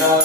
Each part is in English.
Lord.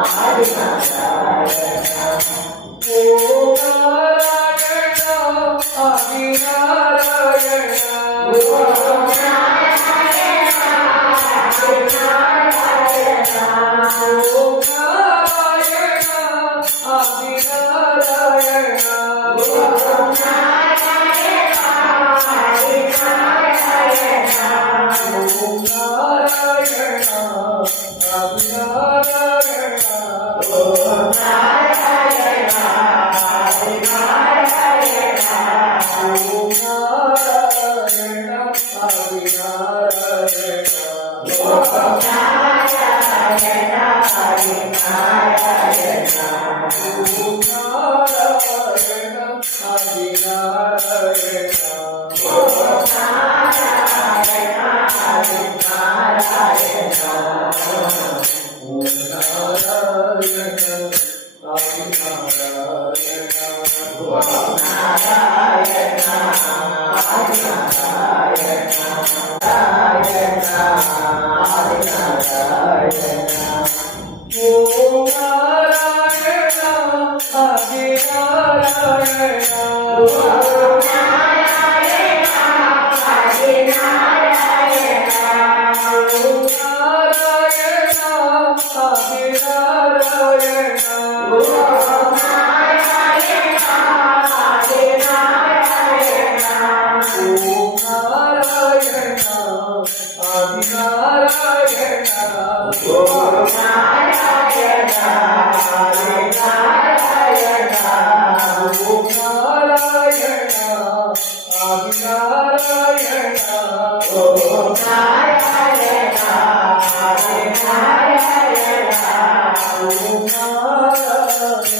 Hare Krishna, Hare Krishna. Wow. Oh,